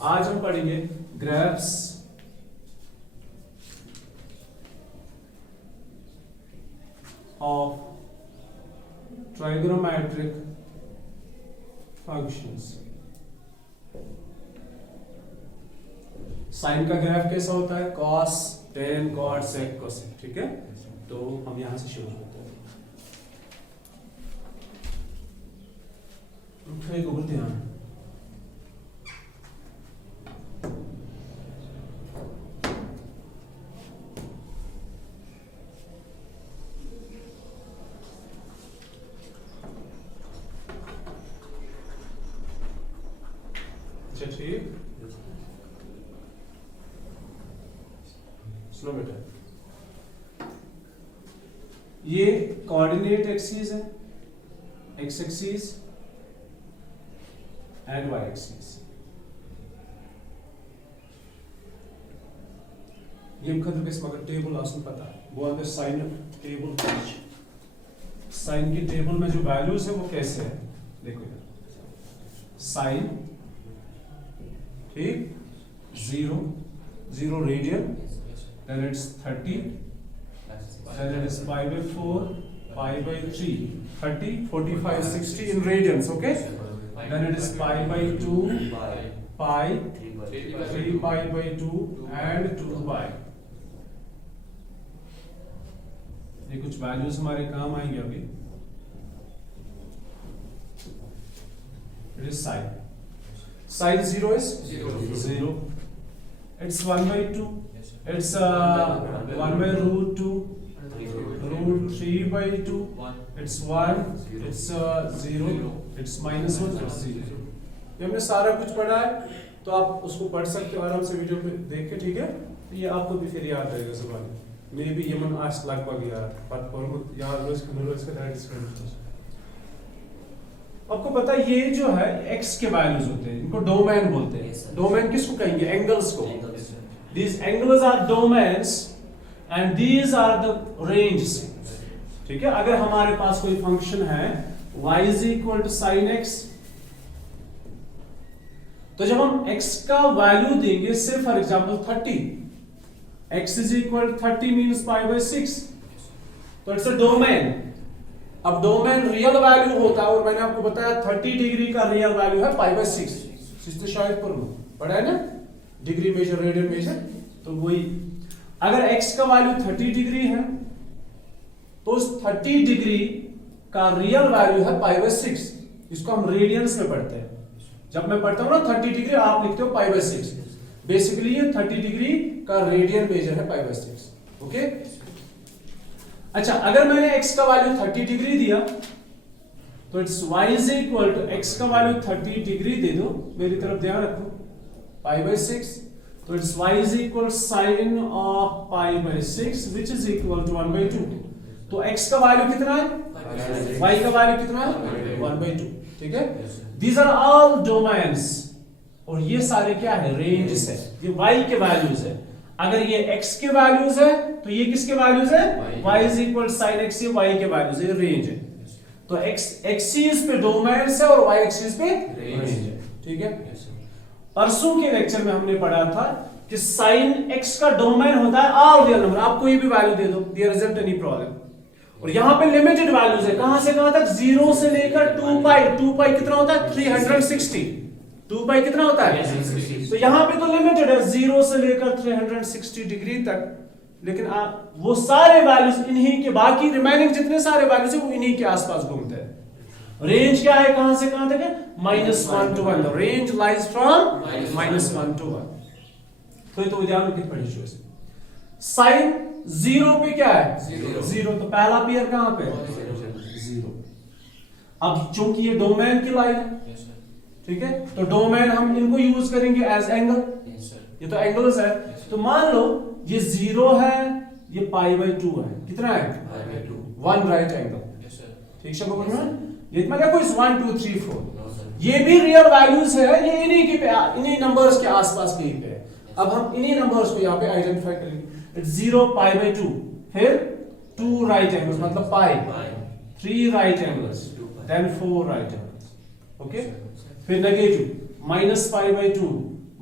आज हम पढ़ेंगे graphs of trigonometric functions. Sine का ग्राफ कैसा होता है? Cos, tan, cot, sec, cosec. ठीक है, तो हम यहां से शुरू करते हैं। ऊपर ध्यान। अच्छा ठीक, सुनो बेटा, ये कोऑर्डिनेट एक्सिस है, x axis and y axis. ये मगर टेबल आसन पता है वो अगर साइन टेबल साइन की टेबल में जो वैल्यूज है वो कैसे है? देखो साइन ठीक, 0 radian, then it's 30, then it is pi by 4, pi by 3, 30, 45, 60 in radians, okay? Then it is pi by 2, pi, 3 pi by 2 and 2 pi. ये कुछ वैल्यूज हमारे काम आएंगे अभी। It is sine. Sine 0 is 0. It's 1 by 2. It's 1 by root 2. Root 3 by 2. It's 1. It's 0. It's minus 1. It's 0. ये हमने सारा कुछ पढ़ा है, तो आप उसको पढ़ सकते हो आराम से वीडियो पे देख के। ठीक है, ये आपको भी फिर याद रहेगा ज़बान में भी। ये मन आज लगभग यार बात पर याद रोज का डायरेक्ट। आपको पता है ये जो है x के वैल्यूज होते हैं, इनको डोमेन बोलते हैं। डोमेन किसको कहेंगे? एंगल्स को। These angles are domains and these are the ranges. ठीक है, अगर हमारे पास कोई फंक्शन है y is equal to sin x, तो जब हम x का वैल्यू देंगे, से for example 30, x is equal to 30 means pi by 6, तो इट्स अ डोमेन। अब डोमेन रियल वैल्यू होता है, और मैंने आपको बताया 30 डिग्री का रियल वैल्यू है पाई बाय 6। शायद पढ़ा है ना, डिग्री मेजर रेडियन मेजर। तो वही अगर x का वैल्यू 30 डिग्री है तो उस 30 डिग्री का रियल वैल्यू है पाई बाय 6। इसको हम रेडियंस में पढ़ते हैं। जब मैं पढ़ता हूं ना 30 डिग्री, आप लिखते हो पाई बाय 6। बेसिकली ये 30 डिग्री का रेडियन मेजर है पाई बाय 6। ओके, अच्छा, अगर मैंने x का वैल्यू 30 डिग्री दिया तो it's y is equal to x का वैल्यू 30 डिग्री दे दो, मेरी तरफ ध्यान रखो, पाई बाय 6, तो it's y is equal sine of pi by 6 which is equal to 1 by 2। तो x का वैल्यू कितना है? y का वैल्यू कितना है? 1 बाय 2। ठीक है, दीज आर ऑल डोमेन्स, और ये सारे क्या है? रेंजेस है। ये y के वैल्यूज है। अगर ये x के वैल्यूज है तो ये किसके वैल्यूज है? y is equal sine x, ये y के वैल्यूज है, रेंज है। तो x एक्सिस पे डोमेन्स है और y एक्सिस पे रेंज है। ठीक है, परसों के लेक्चर में हमने पढ़ा था कि साइन x का डोमेन होता है ऑल रियल नंबर। आप कोई भी वैल्यू दे दो, देयर इजंट एनी प्रॉब्लम। और यहां पे लिमिटेड वैल्यूज है, कहां से कहां तक? 0 से लेकर 2 पाई। 2 पाई कितना होता है? 360। 2 पाई कितना होता है? तो यहां पे तो लिमिटेड है 0 से लेकर 360 डिग्री तक, लेकिन वो सारे वैल्यूज इन्हीं के, बाकी रिमेनिंग जितने सारे वैल्यूज है वो इन्हीं के आसपास घूमते हैं। रेंज क्या है? कहां से कहां तक है? -1 to 1। Range lies from -1 to 1। तो ध्यान रखिए पढ़ी शुरू से। साइन 0 पे क्या है? 0। तो पहला पेयर कहां पे है? 0। अब चूंकि ये डोमेन की लाइन है, ठीक है, तो डोमेन हम इनको यूज करेंगे एज एंगल। ये तो एंगल्स है, तो मान लो ये 0 है, ये पाई बाय 2 है। कितना है? 1 राइट एंगल। ठीक है, ये देखो इस 1 2 3 4 ये भी रियल वैल्यूज है, ये इन्हीं नंबर्स के आसपास कहीं पे है। अब हम इन्हीं नंबर्स को यहाँ पे आइडेंटिफाई करेंगे। 0 पाई बाय 2, फिर 2 राइट एंगल्स मतलब pi, 3 right angles, then 4 right angles. Okay, फिर negative -π/2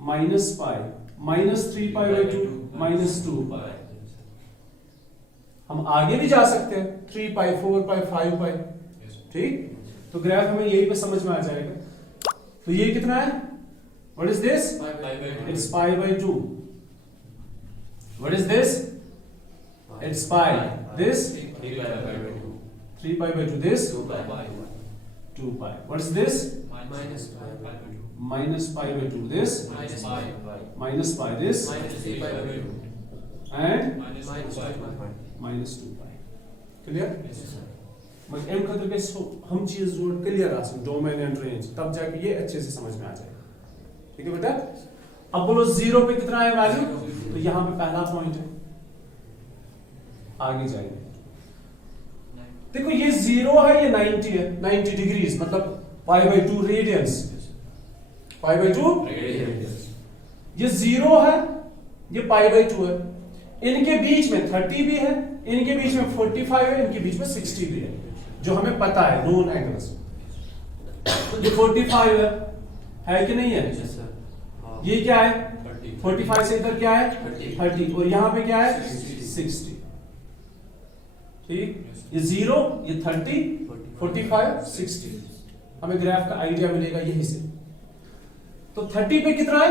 minus pi minus 3π/2 minus 2π। हम आगे भी जा सकते हैं 3π 4π 5π, ठीक। तो ग्राफ हमें यही पे समझ में आ जाएगा। तो ये कितना है? What is this? It's π/2। What is this? It's pi. This 3π/2। This 2π। What is this? minus π/2। this minus pi। this and minus 2π। Clear? मगर एम खतर के हम चीज जोड़ क्लियर आसन डोमेन एंड रेंज, तब जाके ये अच्छे से समझ में आ जाएगा। ठीक है बेटा? अब बोलो 0 पे कितना है वैल्यू? तो यहां पे पहला पॉइंट है, आगे जाएंगे। देखो ये 0 है, ये 90 है, 90 डिग्रीज मतलब π/2 रेडियंस। π/2 ये 0 है, ये π/2 है। इनके बीच में 30 भी है, इनके बीच में 45 है, इनके बीच में 60 भी है, जो हमें पता है नोन एंगल्स। तो ये 45 है कि नहीं है? ये क्या है? 45 से इधर क्या है? 30 और यहां पे क्या है? 60। ठीक, ये 0, ये 30, 45, 60। हमें ग्राफ का आइडिया मिलेगा यही से। तो 30 पे कितना है?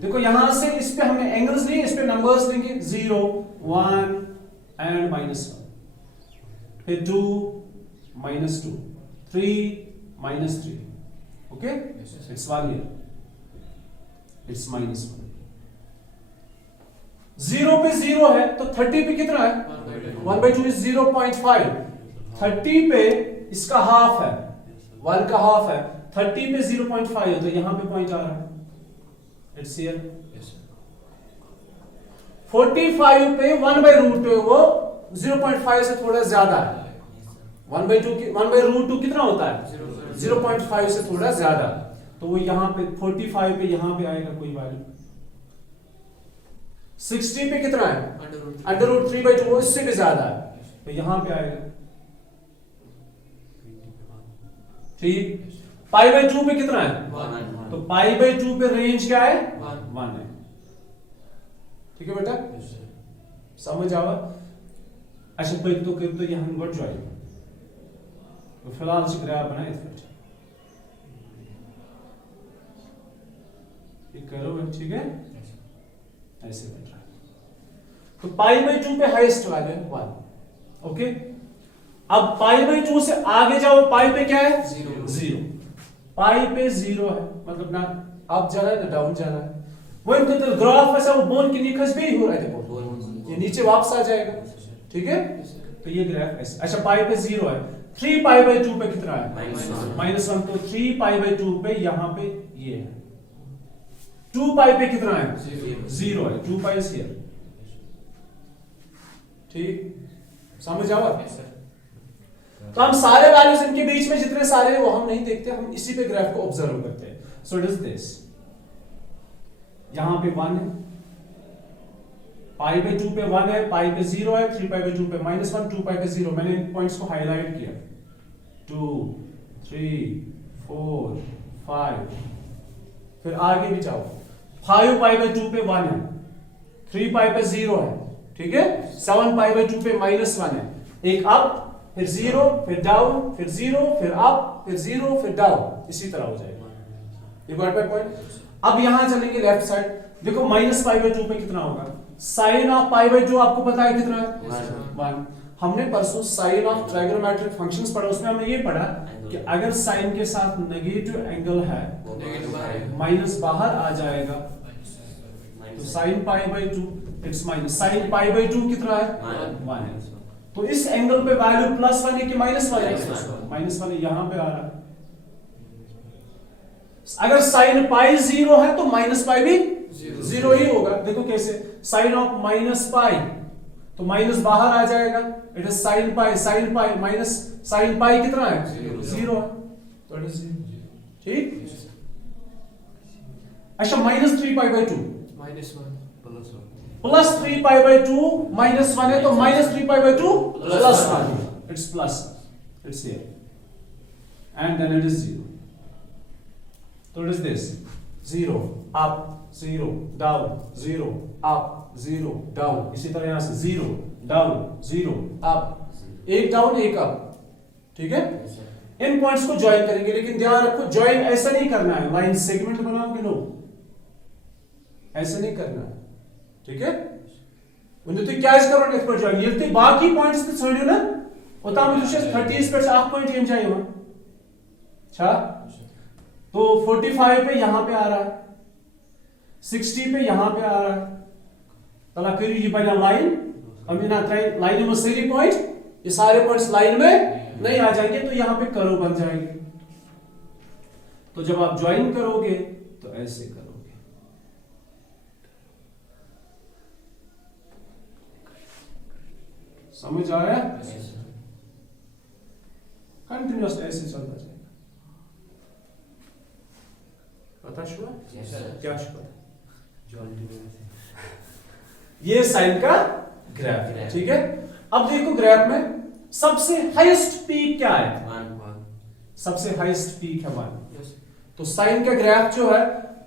देखो यहां से इस पे हमने एंगल्स लिए, इस पे नंबर्स लेंगे 0, 1 एंड -1, फिर 2, -2, 3, -3। Okay, it's 1 here, it's -1। 0 पे 0 है तो 30 पे कितना है? 1/2 इज 0.5। 30 पे इसका हाफ है, 1 का हाफ है। 30 पे 0.5 है तो यहां पे पॉइंट आ रहा है, इट्स हियर। 45 पे 1/√2 वो 0.5 से थोड़ा ज्यादा है। 1/√2 कितना होता है? 0.5 से थोड़ा ज्यादा। तो वो यहां पे 45 पे यहां पे आएगा कोई वैल्यू। 60 पे कितना है? √3/2 वो इससे भी ज्यादा है, तो यहां पे आएगा। ठीक, π/2 पे कितना है? 1। तो π/2 पे रेंज क्या है? 1 है। ठीक है बेटा, समझ आवा? अच्छा पहले तो कर तो यहां गट जाए, तो फिलहाल से ग्राफ बनाए थे, ये करो, ठीक है? ऐसे बन रहा है। तो π/2 पे हाईएस्ट वैल्यू है 1। ओके, अब π/2 से आगे जाओ, पाई पे क्या है? 0। पाई पे 0 है, मतलब ना अप जा रहा है ना डाउन जा रहा है। वही तो ग्राफ ऐसा वो बोन के निकस भी हो रहा है, देखो ये नीचे वापस आ जाएगा। ठीक है, तो ये ग्राफ ऐसे। अच्छा पाई पे 0 है, 3π/2 पे कितना है? -1। तो 3π/2 पे यहां पे ये है। 2π पे कितना है? 0 है, 2π इज हियर। ठीक, समझ आवा? तो हम सारे वैल्यूज इनके बीच में जितने सारे हैं वो हम नहीं देखते, हम इसी पे ग्राफ को ऑब्जर्व करते हैं। सो इट इज दिस, यहां पे 1 है, π/2 पे 1 है, पाई पे 0 है, 3π/2 पे -1, 2π पे 0। मैंने इन पॉइंट्स को हाईलाइट किया, 2, 3, 4, 5। फिर आगे भी जाओ, 5π/2 पे 1 है, 3π पे 0 है, ठीक है। 7π/2 पे -1 है, एक अप फिर 0 फिर डाउन फिर 0 फिर अप फिर 0 फिर डाउन, इसी तरह हो जाएगा। You got my point? अब यहां चलेंगे लेफ्ट साइड, देखो -π/2 पे कितना होगा? साइन ऑफ π/2 आपको पता है कितना है? 1। हमने परसों साइन ऑफ ट्राइगोनोमेट्रिक फंक्शंस पढ़ा, उसमें हमने ये पढ़ा कि अगर साइन के साथ नेगेटिव एंगल है, माइनस बाहर आ जाएगा, तो साइन π/2 इट्स माइनस। साइन π/2 कितना है? 1 है। तो इस एंगल पे वैल्यू +1 है कि -1 है? -1 है, यहां पे आ रहा है। अगर साइन पाई 0 है तो -π भी 0 ही होगा। देखो कैसे, साइन ऑफ -π तो माइनस बाहर आ जाएगा, it is sine pi, sine pi minus sine pi कितना है? 0 है, तो इट इज 0। ठीक। अच्छा -3π/2 प्लस 3π/2 -1 है, तो -3π/2 +1, it's plus, it's here and then it is 0। तो it is this 0 up 0 down 0 up 0 down, इसी तरह यहां से 0 डाउन 0 अप, एक डाउन एक अप, ठीक है। इन पॉइंट्स को ज्वाइन करेंगे, लेकिन ध्यान रखो ज्वाइन ऐसा नहीं करना है, लाइन सेगमेंट बनाओगे नो, ऐसा नहीं करना है, ठीक है। क्या करो पे ज्वाइन ये बाकी पॉइंट्स पे छोड़ो ना ओतम 30 पे 8 पॉइंट यम जाए वहां अच्छा, तो 45 पे यहां पे आ रहा है, 60 पे यहां पे आ रहा है, तला करियो ये बना लाइन, हम इन लाइन में सारे पॉइंट, ये सारे पॉइंट्स लाइन में नहीं आ जाएंगे, तो यहां पे करो बन जाएंगे। तो जब आप ज्वाइन करोगे तो ऐसे करोगे, समझ आ रहा है? कंटिन्यूअस ऐसे चलता जाएगा। पता शुआ? क्या शुआ? ये साइन का ग्राफ है, ठीक है। अब देखो ग्राफ में सबसे हाईएस्ट पीक क्या है? 1 सबसे हाईएस्ट पीक है 1। तो साइन का ग्राफ जो है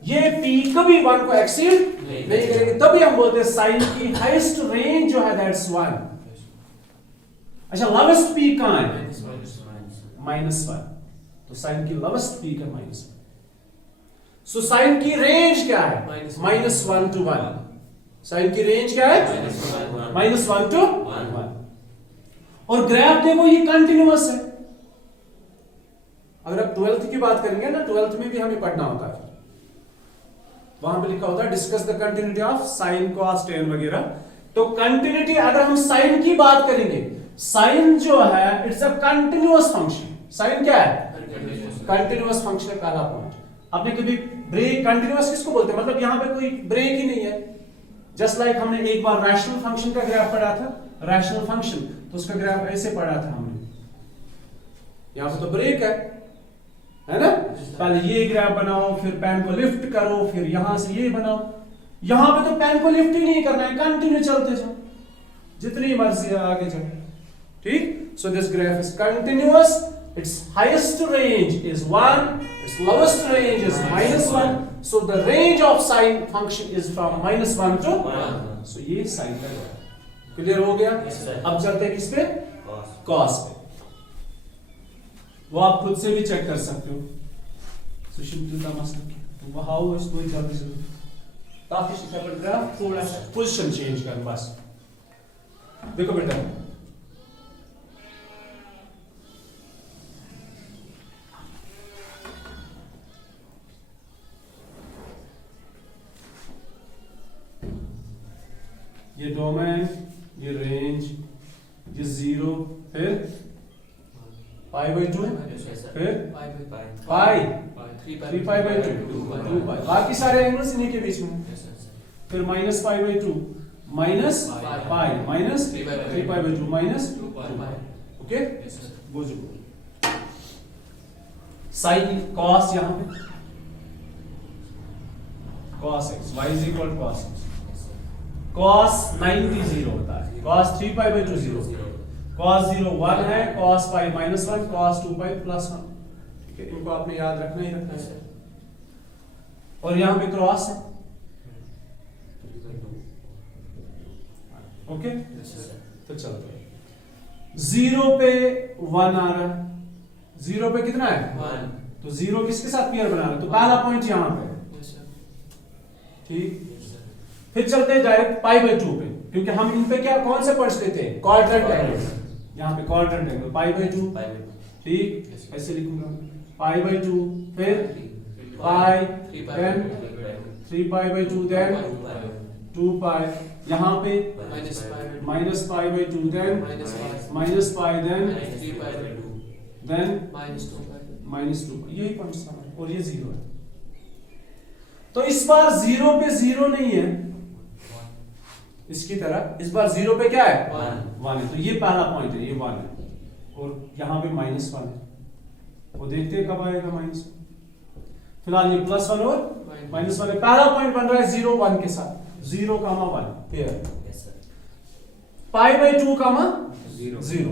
ये पीक कभी 1 को एक्सीड नहीं करेगी, तभी हम बोलते हैं साइन की हाईएस्ट रेंज जो है दैट्स 1। अच्छा लोवेस्ट पीक कहां है? -1। तो साइन की लोवेस्ट पीक है -1। सो साइन की रेंज क्या है? -1 to 1। साइन की रेंज क्या है? -1 to 1। और ग्राफ देखो ये कंटिन्यूअस है। अगर आप 12th की बात करेंगे ना, 12th में भी हमें पढ़ना होता है, वहां पे लिखा होता है discuss the continuity of sine cos tan वगैरह। तो कंटिन्यूटी अगर हम साइन की बात करेंगे, साइन जो है it's a continuous function. Sine क्या है? कंटिन्यूअस फंक्शन है, पहला पॉइंट। आपने कभी ब्रेक, कंटिन्यूअस किसको बोलते हैं? मतलब यहां पे कोई ब्रेक ही नहीं है। जस्ट लाइक हमने एक बार रैशनल फंक्शन का ग्राफ पढ़ा था, रैशनल फंक्शन, तो उसका ग्राफ ऐसे पढ़ा था हमने, यहां पे तो ब्रेक है ना। पहले ये ग्राफ बनाओ, फिर पेन को लिफ्ट करो, फिर यहां से ये बनाओ। यहां पे तो पेन को लिफ्ट ही नहीं करना है, कंटिन्यू चलते जाओ, जितनी मर्जी आगे जाओ, ठीक। So this graph is continuous, its highest range is 1, its lowest range is -1, so the range of sine function is from -1 to 1। so ये साइन का ग्राफ क्लियर हो गया। अब चलते हैं किस पे? cos पे। वो आप खुद से भी चेक कर सकते हो, सुशिमता मसला वो हाउ इज कोई जल्दी से काफी शिक्षा पर ग्राफ थोड़ा सा पोजीशन चेंज कर बस। देखो बेटा ये डोमेन, ये रेंज, ये 0, फिर π/2, फिर पाई 3π/2, 2π, बाकी सारे एंगल्स इन्हीं के बीच में, फिर -π/2 minus pi minus 3π/2 minus 2π। Okay, sine cos यहां पे cos x y is equal to cos x, cos 90 0 होता है, cos 3π/2 0, cos 0 1 है, cos π -1, cos 2π +1। ठीक है, इनको आपने याद रखना ही रखना है। और यहां पे क्रॉस है, ओके। तो चलते हैं 0 पे 1 आ रहा है, 0 पे कितना है 1, तो 0 किसके साथ पेयर बना रहा है, तो पहला पॉइंट यहां पे, ठीक। फिर चलते हैं डायरेक्ट π/2 पे, क्योंकि हम इन पे क्या कौन से पॉइंट्स लेते हैं, क्वाड्रेंट एंगल, यहां पे क्वाड्रेंट एंगल π/2, ठीक। ऐसे लिखूंगा π/2, फिर पाई, देन 3π/2, देन 2π, यहां पे -π/2, देन -π, देन -2, यही पॉइंट्स था, और ये 0 है। तो इस बार 0 पे 0 नहीं है इसकी तरह, इस बार 0 पे क्या है 1 है, तो ये पहला पॉइंट है, ये 1 है, और यहां पे -1 है, वो देखते हैं कब आएगा -1। फिलहाल ये +1 और -1 है, पहला पॉइंट बन रहा है 0 1 के साथ, 0, 1 पेयर, π/2, 0,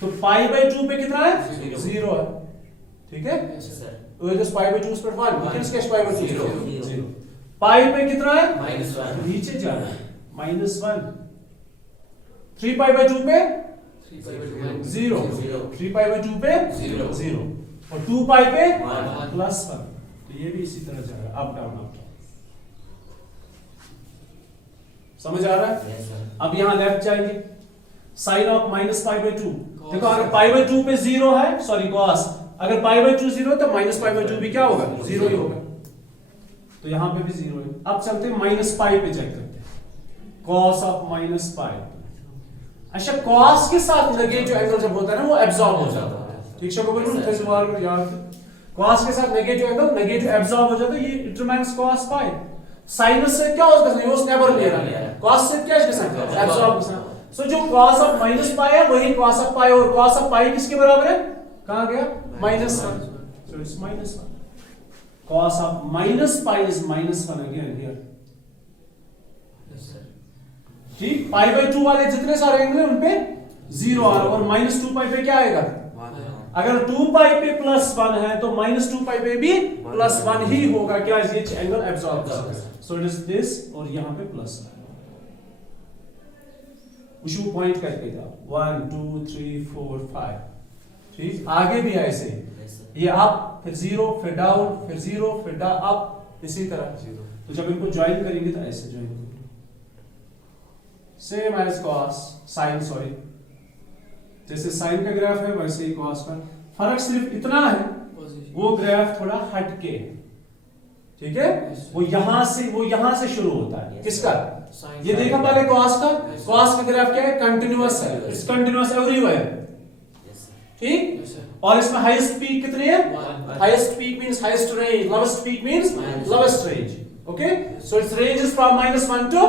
तो π/2 पे कितना है 0 है, ठीक है। तो ये जो π/2 पर 1, किस के π/2 0, पाई पे कितना है -1 नीचे जा रहा है -1 3 पाई बाय 2 पे 0 3 पाई बाय 2 पे 0 और 2 पाई पे +1 तो ये भी इसी तरह जा रहा है अप डाउन समझ आ रहा है yes sir अब यहां लेफ्ट जाएंगे साइन ऑफ -π/2 देखो अगर π/2 पे 0 है सॉरी cos अगर π/2 0 है तो -π/2 भी क्या होगा 0 ही होगा तो यहां पे भी 0 है अब चलते हैं -π पे चेक करते हैं cos ऑफ -π अच्छा cos के साथ नेगेटिव एंगल जब होता है ना वो एब्जॉर्ब हो जाता है ठीक है बोलूं इस बार में याद cos के साथ नेगेटिव एंगल नेगेटिव एब्जॉर्ब हो जाता है ये इट रिमेंस cos π साइनस से क्या होगा ये उस नेवर ले रहा है cos से क्या इसके साथ एब्जॉर्ब के साथ सो जो cos ऑफ -π है वही cos ऑफ π और cos ऑफ π किसके बराबर है कहां गया -1 so it's -1 cos of -π is -1 again here yes sir ठीक π/2 वाले जितने सारे एंगल हैं उनपे 0 आ रहा और -2π पे क्या आएगा अगर 2π पे +1 है तो -2π पे भी +1 ही होगा क्या ये एंगल एब्जॉर्ब करता है सो इट इज दिस और यहां पे प्लस उसी पॉइंट करके जाओ 1 2 3 4 5 ठीक आगे भी ऐसे ये अप फिर 0 फिर डाउन फिर 0 फिर अप इसी तरह तो जब इनको ज्वाइन करेंगे तो ऐसे ज्वाइन करेंगे same as cos sin sorry जैसे साइन का ग्राफ है वैसे ही cos का फर्क सिर्फ इतना है वो ग्राफ थोड़ा हटके है ठीक है वो यहां से शुरू होता है किसका ये देखा पहले cos का ग्राफ क्या है कंटिन्यूअस है इट्स कंटिन्यूअस एवरीवेयर ठीक और इसमें हाईएस्ट पीक कितनी है highest peak means highest range lowest peak means lowest range okay so it's range is from -1 to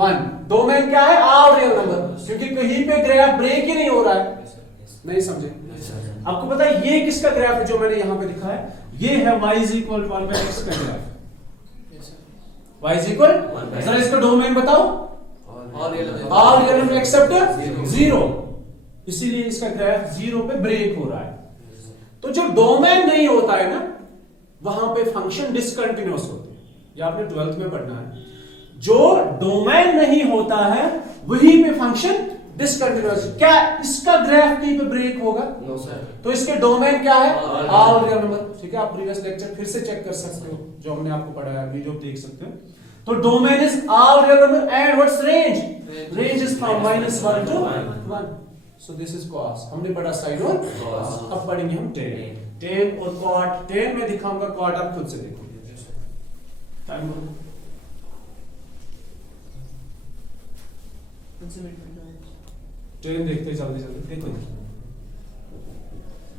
1 domain क्या है ऑल रियल नंबर क्योंकि कहीं पे ग्राफ ब्रेक ही नहीं हो रहा है नहीं समझे आपको पता है ये किसका ग्राफ है जो मैंने यहां पे लिखा है ये है y = 1/x का ग्राफ y = जरा इसका डोमेन बताओ ऑल रियल नंबर एक्सेप्ट 0 इसीलिए इसका ग्राफ 0 पे ब्रेक हो रहा है तो जो डोमेन नहीं होता है ना वहां पे फंक्शन डिसकंटिन्यूअस होते हैं ये आपने 12th में पढ़ना है जो डोमेन नहीं होता है वहीं पे फंक्शन डिसकंटिन्यूअस क्या इसका ग्राफ कहीं पे ब्रेक होगा नो सर तो इसके डोमेन क्या है ऑल रियल नंबर ठीक है आप प्रीवियस लेक्चर फिर से चेक कर सकते हो जो हमने आपको पढ़ाया वीडियो देख सकते हो तो domain is all real number and what's range is from -1 to 1 so this is cos हमने पढ़ा sin और cos अब पढ़ेंगे हम tan और cot tan में दिखाऊंगा cot आप खुद से देखो टाइम tan देखते हैं जल्दी देखो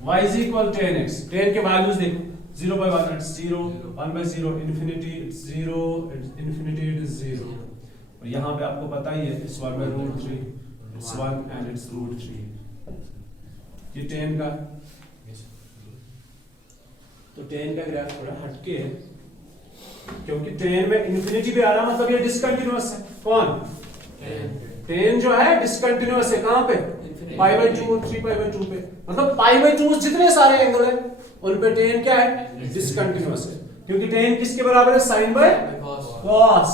y = tan x tan के वैल्यूज देखो 0/1 it's 0 1/0 infinity it's 0 it's infinity it is 0 और यहां पे आपको पता ही है it's 1/√3 it's 1 and it's √3 ये tan का तो tan का ग्राफ थोड़ा हटके है क्योंकि tan में इंफिनिटी पे आ रहा मतलब ये डिसकंटिन्यूअस है कौन tan जो है डिसकंटिन्यूअस है कहां पे π/2 और 3π/2 पे मतलब π/2 जितने सारे एंगल हैं उन पे tan क्या है डिसकंटिन्यूअस है क्योंकि tan किसके बराबर है sin/cos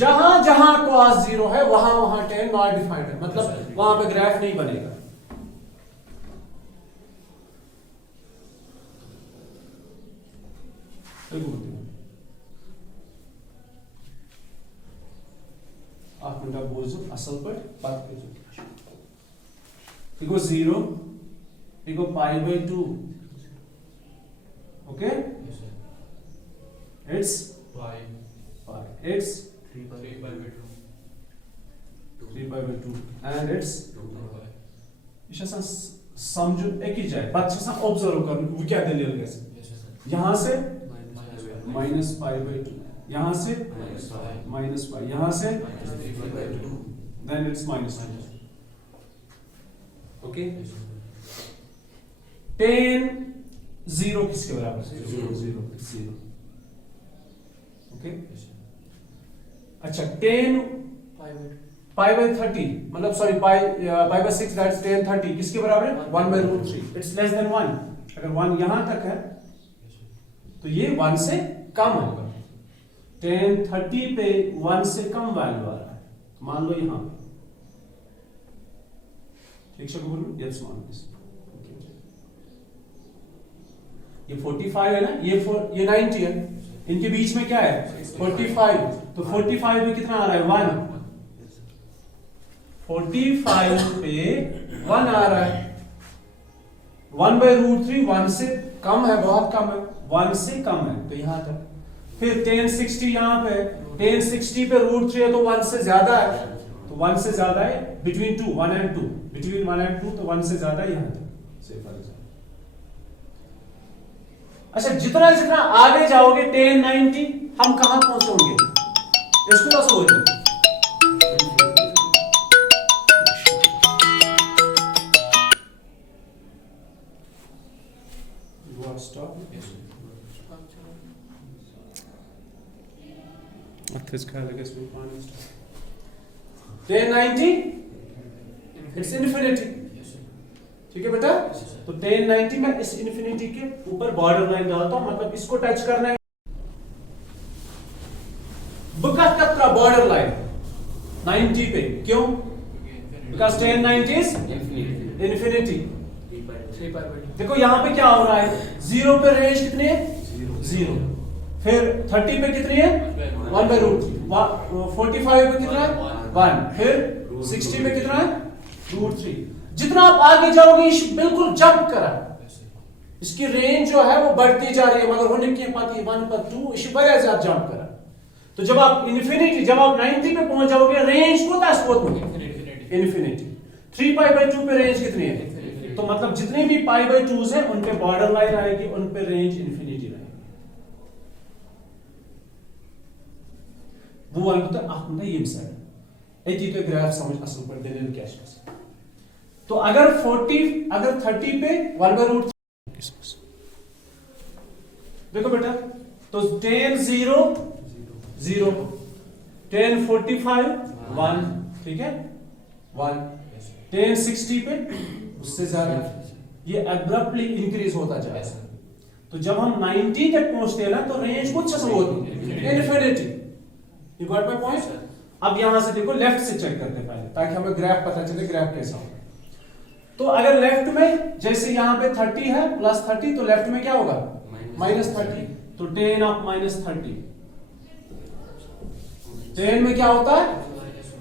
जहां जहां cos 0 है वहां tan नॉट डिफाइंड है मतलब वहां पे ग्राफ नहीं बनेगा आप मिनट बोझो असल पर बात करो देखो 0 देखो π/2 okay it's it's 3/2 and it's इस ऐसा समझो एक ही जाए बात से ऑब्जर्व कर वो क्या दलील कैसे यहां से -π/2 यहां से -π यहां से then it's -2 ओके tan 0 किसके बराबर है 0 ओके अच्छा tan π/30 मतलब सॉरी π/6 दैट्स tan 30 किसके बराबर है 1/√3 इट्स लेस देन 1 अगर 1 यहां तक है तो ये 1 से कम होगा। tan 30 पे 1 से कम वैल्यू आ रहा है, मान लो यहां पे, ठीक है बोलो, यस मान लो ये 45 है ना, ये 90 है, इनके बीच में क्या है 45, तो 45 पे कितना आ रहा है 1, 45 पे 1 आ रहा है, 1/√3 1 से कम है, बहुत कम है, 1 से कम है तो यहां तक। फिर tan 60 यहां पे, tan 60 पे √3 है तो 1 से ज्यादा है, तो 1 से ज्यादा है, बिटवीन 2 1 and 2, बिटवीन 1 and 2, तो 1 से ज्यादा यहां तक से फर्क है। अच्छा, जितना जितना आगे जाओगे tan 90 हम कहां पहुंचोगे, इसको क्या सोचो, tan 90 इट्स इन्फिनिटी, ठीक है बेटा, तो tan 90 में इस इन्फिनिटी के ऊपर बॉर्डर लाइन डालता हूं, मतलब इसको टच करना है, बुकत कतरा बॉर्डर लाइन 90 पे, क्यों, बिकॉज tan 90 इज इन्फिनिटी। देखो यहां पे क्या हो रहा है, 0 पे रेंज कितनी है 0, फिर 30 पे कितनी है 1/√3, 45 पे कितना है 1, फिर 60 पे कितना है √3। जितना आप आगे जाओगे बिल्कुल जंप करा, इसकी रेंज जो है वो बढ़ती जा रही है, मगर होने की पाती 1 पर 2 इसी बड़े ज्यादा जंप करा। तो जब आप इन्फिनिटी, जब आप 90 पे पहुंच जाओगे रेंज को इन्फिनिटी, 3π/2 पे रेंज कितनी है, तो मतलब जितने भी π/2s हैं उन पे बॉर्डर लाइन आएगी, उन पे रेंज इन्फिनिटी रहेगी। Bu algıda aklında yemsel. Eighty के ग्राफ समझ असल पर देने क्या है। तो अगर 30 पे 1/√3 देखो बेटा, तो tan 0 0, tan 45 1, ठीक है 1, tan 60 पे उससे ज्यादा, ये अब्रप्टली इंक्रीज होता जाएगा। तो जब हम 90 तक पहुंचते हैं ना तो रेंज कुछ ऐसा होती है infinity. You got my point. अब यहां से देखो लेफ्ट से चेक करते हैं पहले, ताकि हमें ग्राफ पता चले ग्राफ कैसा होगा। तो अगर लेफ्ट में जैसे यहां पे 30 है +30, तो लेफ्ट में क्या होगा -30, तो tan ऑफ -30, tan में क्या होता है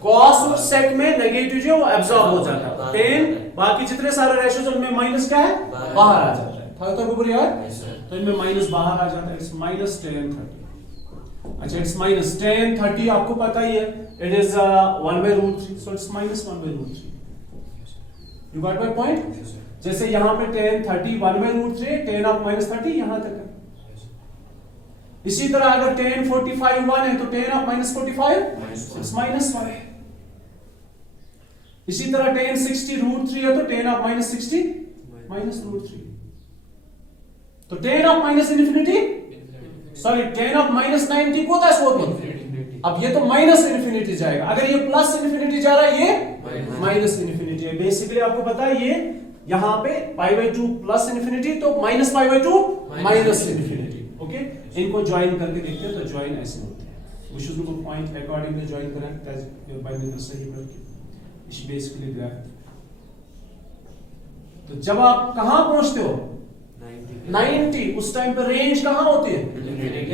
cos और sec में नेगेटिव जो वो एब्जॉर्ब हो जाता है, tan बाकी जितने सारे रेशियोज उनमें माइनस क्या है बाहर आ जाता है, था तो बुरी यार, तो इनमें माइनस बाहर आ जाता है, इट्स -tan 30। अच्छा इट्स -tan 30 आपको पता ही है, it is 1/√3, so it's -1/√3। You got my point. जैसे यहां पे tan 30 1/√3, tan ऑफ -30 यहां तक है। इसी तरह अगर tan 45 1 है तो tan ऑफ -45 इट्स -1 है। इसी तरह tan 60 √3 है तो tan ऑफ -60 -√3। तो tan of -∞, sorry tan of -90 को अब ये तो -∞ जाएगा, अगर ये +∞ जा रहा है ये -∞ है। बेसिकली आपको पता है ये यहां पे π/2 +∞, तो -π/2 -∞। ओके, इनको ज्वाइन करके देखते हैं तो ज्वाइन ऐसे होते हैं। वो शुरू को पॉइंट अकॉर्डिंगली ज्वाइन करें ताकि बाइनरी सही करके इस बेसिकली ग्राफ। तो जब आप कहां पहुंचते हो 90, उस टाइम पे रेंज कहां होती है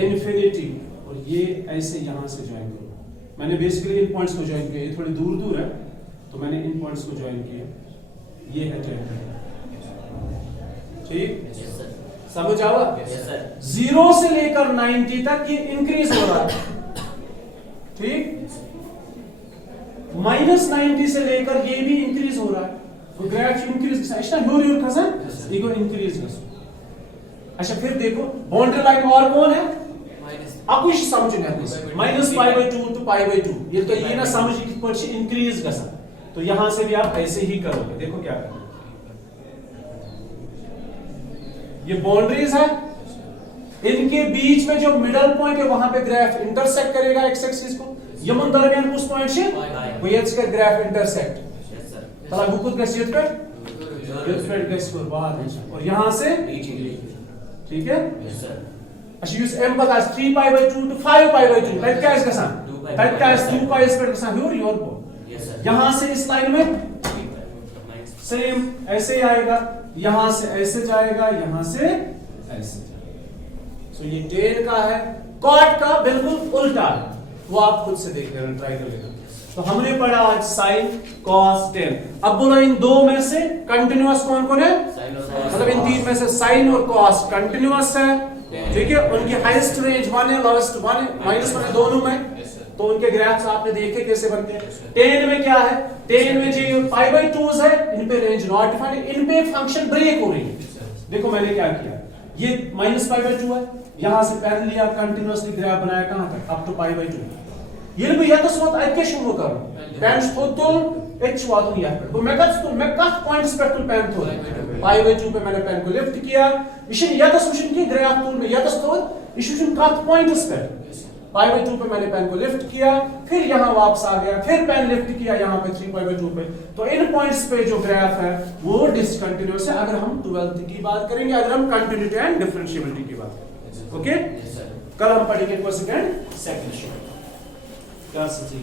इन्फिनिटी, और ये ऐसे यहां से ज्वाइन करो। मैंने बेसिकली इन पॉइंट्स को ज्वाइन किया, ये थोड़ी दूर दूर है तो मैंने इन पॉइंट्स को ज्वाइन किया, ये है ट्रेंड, ठीक समझ आवा। 0 से लेकर 90 तक ये इंक्रीज हो रहा है, ठीक, -90 से लेकर ये भी इंक्रीज हो रहा है, तो ग्राफ इंक्रीज इको इंक्रीज। अच्छा फिर देखो बाउंड्री लाइन और कौन है, आप कुछ समझना है, -π/2 to π/2, ये तो ये ना समझ कि कुछ इंक्रीज कर सकता, तो यहां से भी आप ऐसे ही करोगे। देखो क्या करोगे, ये बाउंड्रीज है, इनके बीच में जो मिडल पॉइंट है वहां पे ग्राफ इंटरसेक्ट करेगा एक्स एक्सिस को, यमन दरमियान कुछ पॉइंट से वो एच का ग्राफ इंटरसेक्ट तला बुकुत का सीट पे ये फ्रेंड का स्कोर बात है, और यहां से ठीक है अच्छा यूज m पता 3 pi by 2 to 5 pi by 2 तब क्या इसका सान 2 pi तब क्या by 2 pi इस पर सान योर योर को Yes, sir. यहां से इस लाइन में Minus. सेम ऐसे ही आएगा, यहां से ऐसे जाएगा, यहां से ऐसे जाएगा। सो ये टेन का है, कॉट का बिल्कुल उल्टा है, वो आप खुद से देख लेना, ट्राई कर लेना। तो हमने पढ़ा आज साइन कॉस टेन। अब बोलो इन दो में से कंटिन्यूअस कौन कौन है? Sin और cos. मतलब इन तीन में से साइन और कॉस कंटिन्यूअस है, ठीक है। उनकी हाईएस्ट रेंज 1 है, लोवेस्ट 1 है, -1 है दोनों में। Yes, sir. तो उनके ग्राफ्स आपने देखे कैसे बनते हैं। 10 में क्या है? 10 में जो पाई बाई 2 है, इन पे रेंज नॉट डिफाइंड, इन पे फंक्शन ब्रेक हो रही है। देखो मैंने क्या किया, ये -π/2 है, यहां से पेन लिया, कंटिन्यूअसली ग्राफ बनाया कहां तक, अप टू π/2। ये भी यतस वत अके शुरू करो, पेन तो तुल एच वातन या पे। तो मैं कत पॉइंट्स पे तुल पेन तो π/2 पे मैंने पेन को लिफ्ट किया, इशन यतस मिशन की ग्राफ तुल में यतस तो इशन कत पॉइंट्स पे π/2 पे मैंने पेन को लिफ्ट किया, फिर यहां वापस आ गया, फिर पेन लिफ्ट किया यहां पे 3π/2 पे। तो इन पॉइंट्स पे जो ग्राफ है वो डिसकंटिन्यूअस है, अगर हम 12th की बात करेंगे, अगर हम कंटिन्यूटी एंड डिफरेंशिएबिलिटी की बात करेंगे। Okay, Yes, sir. कल हम पढ़ेंगे फर्स्ट सेकंड सेकंड क्या सच्ची